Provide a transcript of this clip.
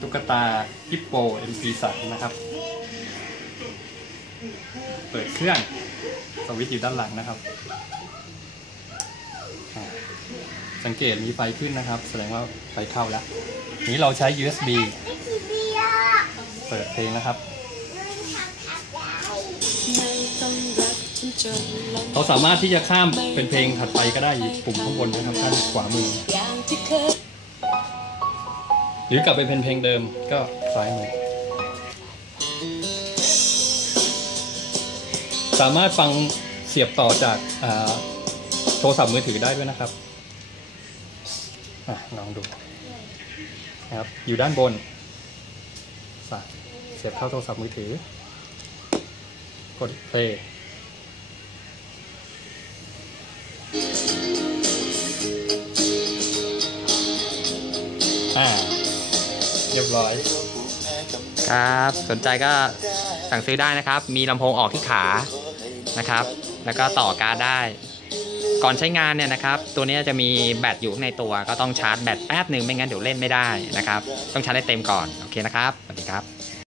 ตุ๊กตาฮิปโป MP3 นะครับ เปิดเครื่องสวิตช์อยู่ด้านหลังนะครับ สังเกตมีไฟขึ้นนะครับ แสดงว่าไฟเข้าแล้ว นี้เราใช้ USB เปิดเพลงนะครับ เราสามารถที่จะข้ามเป็นเพลงถัดไปก็ได้ปุ่มข้างบนนะครับด้านขวามือ หรือกลับไปเป็นเพลงเดิมก็ซ้ายมือสามารถฟังเสียบต่อจากาโทรศัพท์มือถือได้ด้วยนะครับอลองดูนะครับ อยู่ด้านบนสเสียบเข้าโทรศัพท์มือถือ กดเพลย์อ่า รียบร้อย ครับ สนใจก็สั่งซื้อได้นะครับ มีลำโพงออกที่ขานะครับ แล้วก็ต่อการ์ดได้ ก่อนใช้งานเนี่ยนะครับ ตัวนี้จะมีแบตอยู่ข้างในตัว ก็ต้องชาร์จแบตแป๊บหนึ่งไม่งั้นเดี๋ยวเล่นไม่ได้นะครับ ต้องชาร์จให้เต็มก่อน โอเคนะครับ สวัสดีครับ